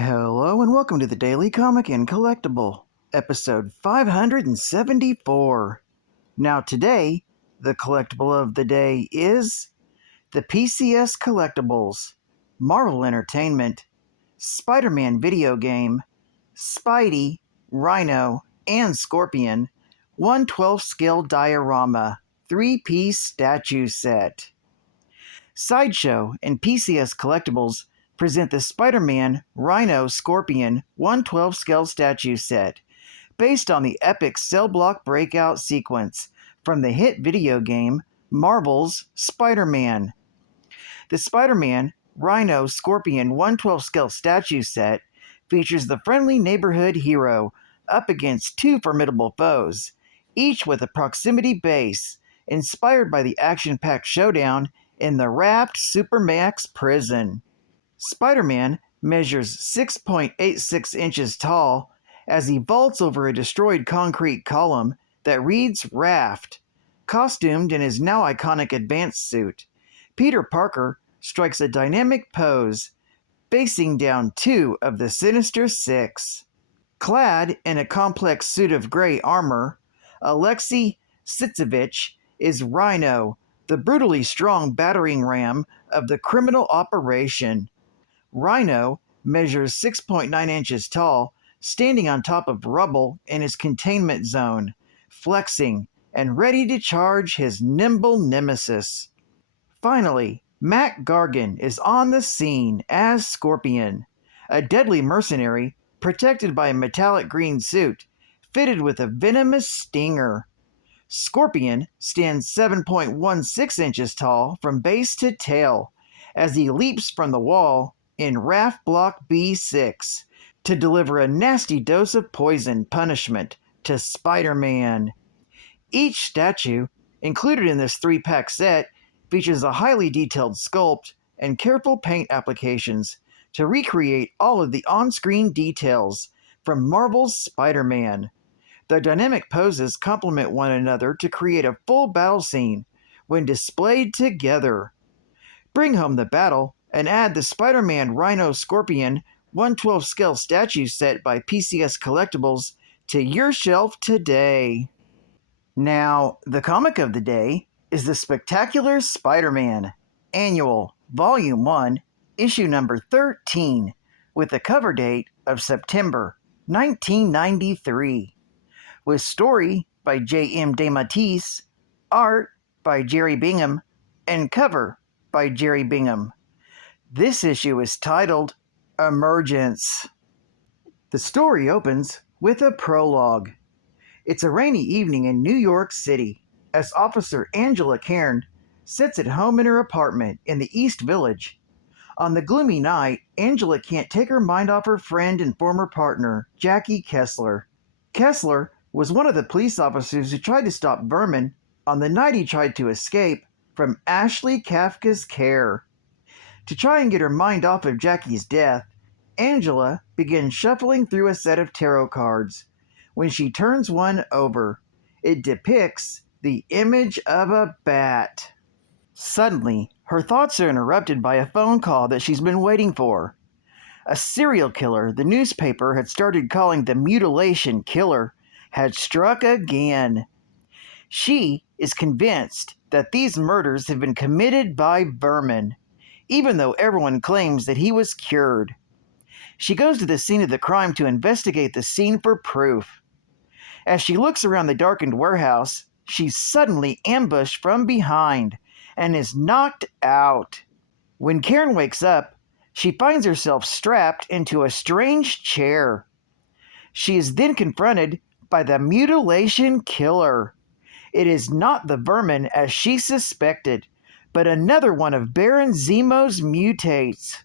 Hello and welcome to the Daily Comic and Collectible, episode 574. Now today, the collectible of the day is the PCS Collectibles, Marvel Entertainment, Spider-Man video game, Spidey, Rhino, and Scorpion, 1/12 scale diorama, 3-piece statue set. Sideshow and PCS Collectibles present the Spider-Man, Rhino, Scorpion 1/12 scale statue set, based on the epic cell block breakout sequence from the hit video game Marvel's Spider-Man. The Spider-Man, Rhino, Scorpion 1/12 scale statue set features the friendly neighborhood hero up against two formidable foes, each with a proximity base, inspired by the action-packed showdown in the Raft Supermax prison. Spider-Man measures 6.86 inches tall as he vaults over a destroyed concrete column that reads Raft. Costumed in his now iconic advanced suit, Peter Parker strikes a dynamic pose, facing down two of the Sinister Six. Clad in a complex suit of gray armor, Alexei Sitsevich is Rhino, the brutally strong battering ram of the criminal operation. Rhino measures 6.9 inches tall, standing on top of rubble in his containment zone, flexing and ready to charge his nimble nemesis. Finally, Mac Gargan is on the scene as Scorpion, a deadly mercenary protected by a metallic green suit fitted with a venomous stinger. Scorpion stands 7.16 inches tall from base to tail as he leaps from the wall in Raft Block B6 to deliver a nasty dose of poison punishment to Spider-Man. Each statue included in this 3-pack set features a highly detailed sculpt and careful paint applications to recreate all of the on-screen details from Marvel's Spider-Man. The dynamic poses complement one another to create a full battle scene when displayed together. Bring home the battle and add the Spider-Man Rhino Scorpion 1/12 scale statue set by PCS Collectibles to your shelf today. Now, the comic of the day is the Spectacular Spider-Man Annual Volume 1, Issue number 13, with a cover date of September 1993. With story by J.M. DeMatteis, art by Jerry Bingham, and cover by Jerry Bingham. This issue is titled Emergence. The story opens with a prologue. It's a rainy evening in New York City as Officer Angela Cairn sits at home in her apartment in the East Village. On the gloomy night, Angela can't take her mind off her friend and former partner, Jackie Kessler. Kessler was one of the police officers who tried to stop Vermin on the night he tried to escape from Ashley Kafka's care. To try and get her mind off of Jackie's death, Angela begins shuffling through a set of tarot cards. When she turns one over, it depicts the image of a bat. Suddenly, her thoughts are interrupted by a phone call that she's been waiting for. A serial killer the newspaper had started calling the Mutilation Killer had struck again. She is convinced that these murders have been committed by Vermin, even though everyone claims that he was cured. She goes to the scene of the crime to investigate the scene for proof. As she looks around the darkened warehouse, she's suddenly ambushed from behind and is knocked out. When Karen wakes up, she finds herself strapped into a strange chair. She is then confronted by the Mutilation Killer. It is not the Vermin as she suspected, but another one of Baron Zemo's mutates.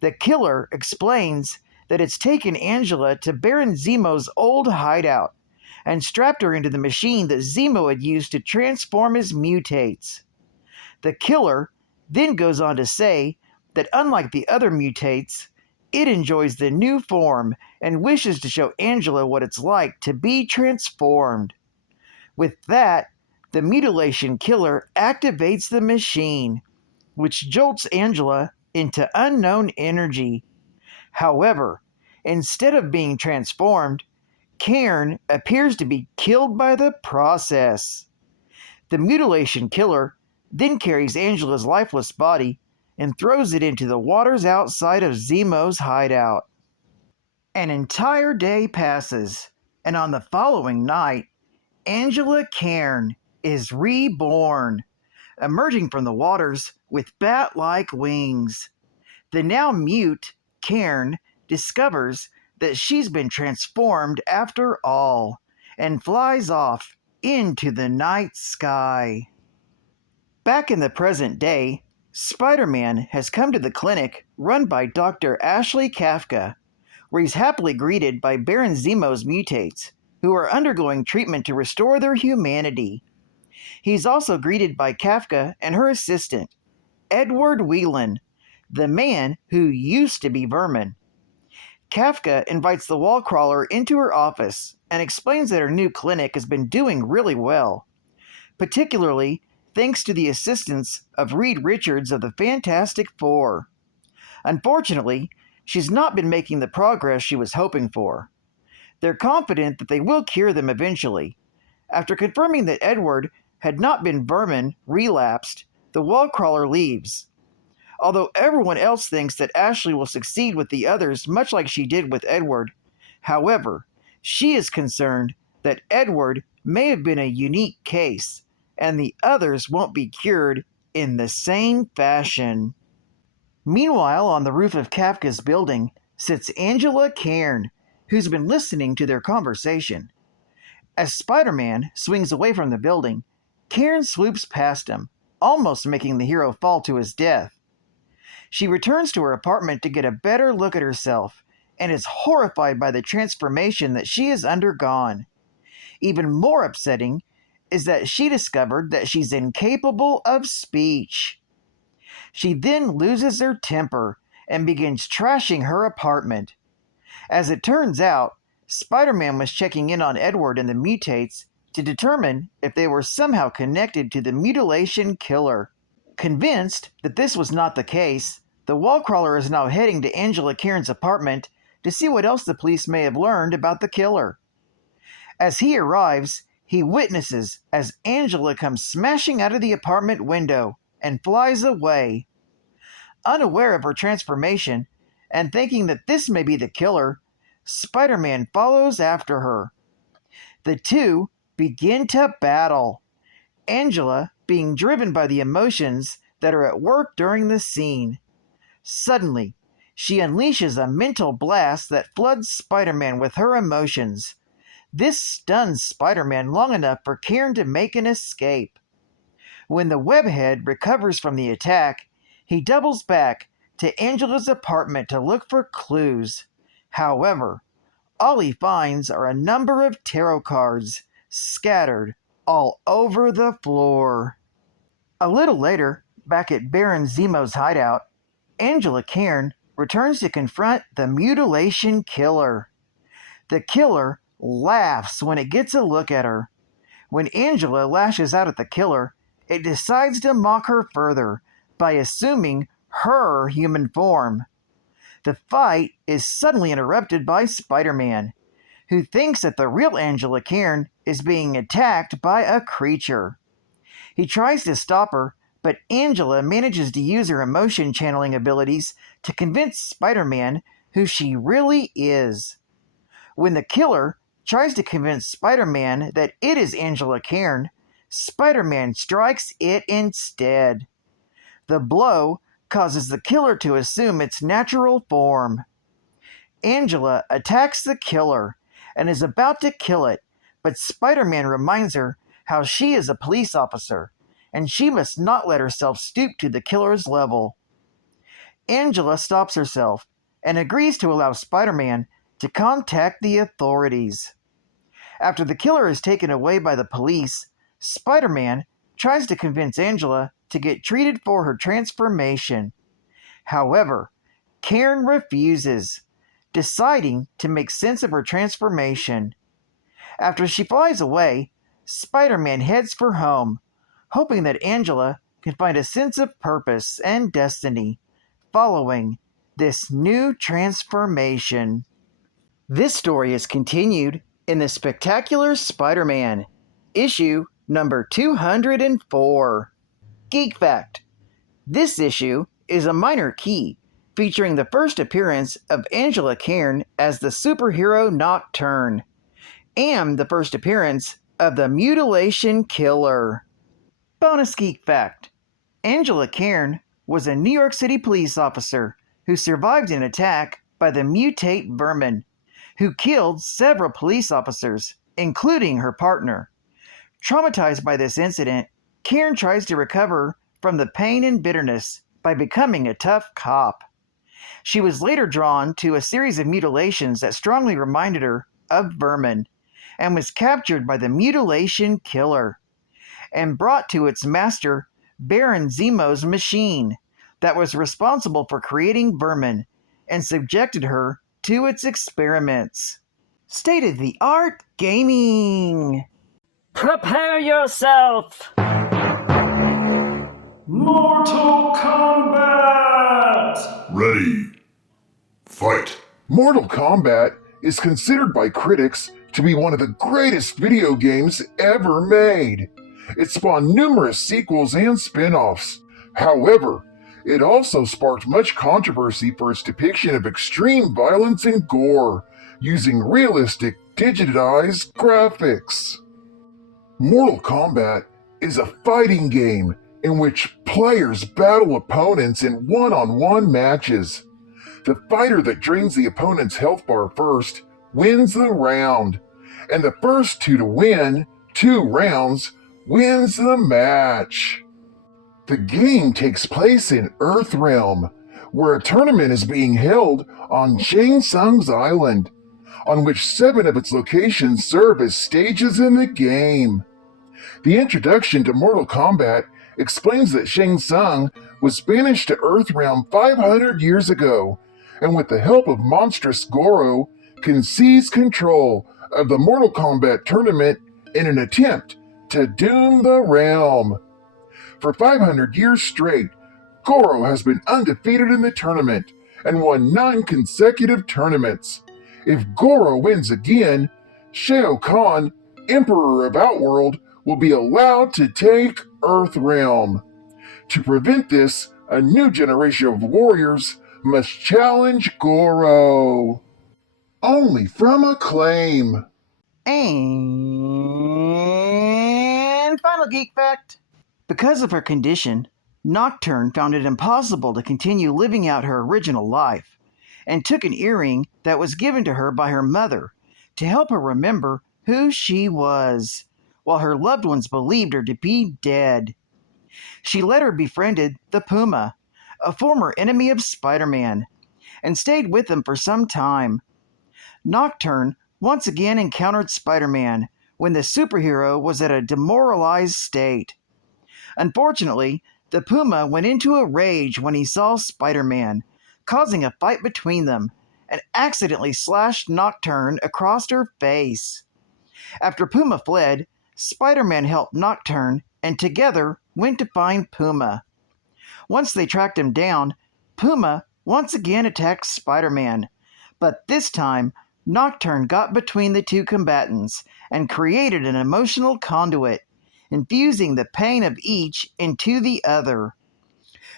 The killer explains that it's taken Angela to Baron Zemo's old hideout and strapped her into the machine that Zemo had used to transform his mutates. The killer then goes on to say that unlike the other mutates, it enjoys the new form and wishes to show Angela what it's like to be transformed. With that, the Mutilation Killer activates the machine, which jolts Angela into unknown energy. However, instead of being transformed, Cairn appears to be killed by the process. The mutilation killer then carries Angela's lifeless body and throws it into the waters outside of Zemo's hideout. An entire day passes, and on the following night, Angela Cairn is reborn, emerging from the waters with bat-like wings. The now mute Cairn discovers that she's been transformed after all and flies off into the night sky. Back in the present day, Spider-Man has come to the clinic run by Dr. Ashley Kafka, where he's happily greeted by Baron Zemo's mutates, who are undergoing treatment to restore their humanity. He's also greeted by Kafka and her assistant, Edward Whelan, the man who used to be Vermin. Kafka invites the wall crawler into her office and explains that her new clinic has been doing really well, particularly thanks to the assistance of Reed Richards of the Fantastic Four. Unfortunately, she's not been making the progress she was hoping for. They're confident that they will cure them eventually. After confirming that Edward had not been Vermin relapsed, the wall crawler leaves. Although everyone else thinks that Ashley will succeed with the others much like she did with Edward, however, she is concerned that Edward may have been a unique case, and the others won't be cured in the same fashion. Meanwhile, on the roof of Kafka's building sits Angela Cairn, who's been listening to their conversation. As Spider-Man swings away from the building, Cairn swoops past him, almost making the hero fall to his death. She returns to her apartment to get a better look at herself and is horrified by the transformation that she has undergone. Even more upsetting is that she discovered that she's incapable of speech. She then loses her temper and begins trashing her apartment. As it turns out, Spider-Man was checking in on Edward and the mutates to determine if they were somehow connected to the mutilation killer. Convinced that this was not the case, the wall crawler is now heading to Angela Cairn's apartment to see what else the police may have learned about the killer. As he arrives, he witnesses as Angela comes smashing out of the apartment window and flies away. Unaware of her transformation, and thinking that this may be the killer, Spider-Man follows after her. The two begin to battle, Angela being driven by the emotions that are at work during the scene. Suddenly, she unleashes a mental blast that floods Spider-Man with her emotions. This stuns Spider-Man long enough for Cairn to make an escape. When the webhead recovers from the attack, he doubles back to Angela's apartment to look for clues. However, all he finds are a number of tarot cards scattered all over the floor. A little later, back at Baron Zemo's hideout, Angela Cairn returns to confront the mutilation killer. The killer laughs when it gets a look at her. When Angela lashes out at the killer, it decides to mock her further by assuming her human form. The fight is suddenly interrupted by Spider-Man, who thinks that the real Angela Cairn is being attacked by a creature. He tries to stop her, but Angela manages to use her emotion channeling abilities to convince Spider-Man who she really is. When the killer tries to convince Spider-Man that it is Angela Cairn, Spider-Man strikes it instead. The blow causes the killer to assume its natural form. Angela attacks the killer and is about to kill it, but Spider-Man reminds her how she is a police officer, and she must not let herself stoop to the killer's level. Angela stops herself and agrees to allow Spider-Man to contact the authorities. After the killer is taken away by the police, Spider-Man tries to convince Angela to get treated for her transformation. However, Cairn refuses, deciding to make sense of her transformation. After she flies away, Spider-Man heads for home, hoping that Angela can find a sense of purpose and destiny following this new transformation. This story is continued in the Spectacular Spider-Man, issue number 204. Geek Fact: this issue is a minor key, featuring the first appearance of Angela Cairn as the superhero Nocturne, and the first appearance of the Mutilation Killer. Bonus Geek Fact: Angela Cairn was a New York City police officer who survived an attack by the mutate vermin, who killed several police officers, including her partner. Traumatized by this incident, Cairn tries to recover from the pain and bitterness by becoming a tough cop. She was later drawn to a series of mutilations that strongly reminded her of vermin, and was captured by the Mutilation Killer, and brought to its master, Baron Zemo's machine, that was responsible for creating vermin, and subjected her to its experiments. State-of-the-art gaming! Prepare yourself! Mortal Kombat! Ready. Fight. Mortal Kombat is considered by critics to be one of the greatest video games ever made. It spawned numerous sequels and spin-offs. However, it also sparked much controversy for its depiction of extreme violence and gore, using realistic, digitized graphics. Mortal Kombat is a fighting game in which players battle opponents in one-on-one matches. The fighter that drains the opponent's health bar first wins the round, and the first two to win 2 rounds wins the match. The game takes place in Earthrealm, where a tournament is being held on Shang Tsung's island, on which 7 of its locations serve as stages in the game. The introduction to Mortal Kombat explains that Shang Tsung was banished to Earthrealm 500 years ago, and with the help of monstrous Goro, can seize control of the Mortal Kombat tournament in an attempt to doom the realm. For 500 years straight, Goro has been undefeated in the tournament and won 9 consecutive tournaments. If Goro wins again, Shao Kahn, Emperor of Outworld, will be allowed to take Earthrealm. To prevent this, a new generation of warriors must challenge Goro. Only from Acclaim. And final Geek Fact: because of her condition, Nocturne found it impossible to continue living out her original life, and took an earring that was given to her by her mother to help her remember who she was, while her loved ones believed her to be dead. She later befriended the Puma, a former enemy of Spider-Man, and stayed with him for some time. Nocturne once again encountered Spider-Man when the superhero was at a demoralized state. Unfortunately, the Puma went into a rage when he saw Spider-Man, causing a fight between them, and accidentally slashed Nocturne across her face. After Puma fled, Spider-Man helped Nocturne, and together went to find Puma. Once they tracked him down, Puma once again attacked Spider-Man, but this time Nocturne got between the two combatants and created an emotional conduit, infusing the pain of each into the other.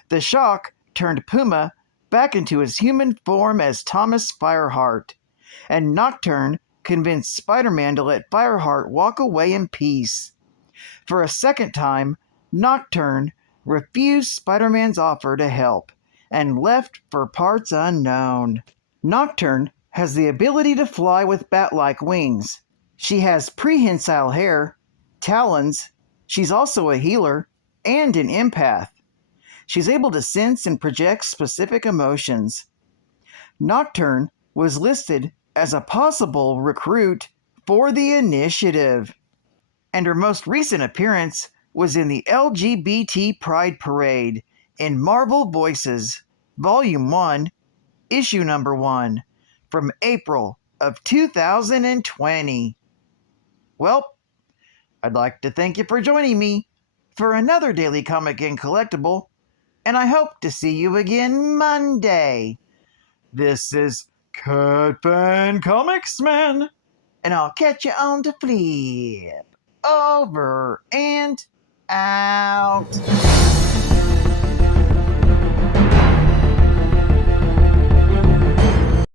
The shock turned Puma back into his human form as Thomas Fireheart, and Nocturne convinced Spider-Man to let Fireheart walk away in peace. For a second time, Nocturne refused Spider-Man's offer to help and left for parts unknown. Nocturne has the ability to fly with bat-like wings. She has prehensile hair, talons. She's also a healer and an empath. She's able to sense and project specific emotions. Nocturne was listed as a possible recruit for the initiative, and her most recent appearance was in the LGBT Pride Parade in Marvel Voices, Volume 1, Issue Number 1, from April of 2020. Well, I'd like to thank you for joining me for another Daily Comic and Collectible, and I hope to see you again Monday. This is Cat Fan Comics Man, and I'll catch you on the flip. Over and out.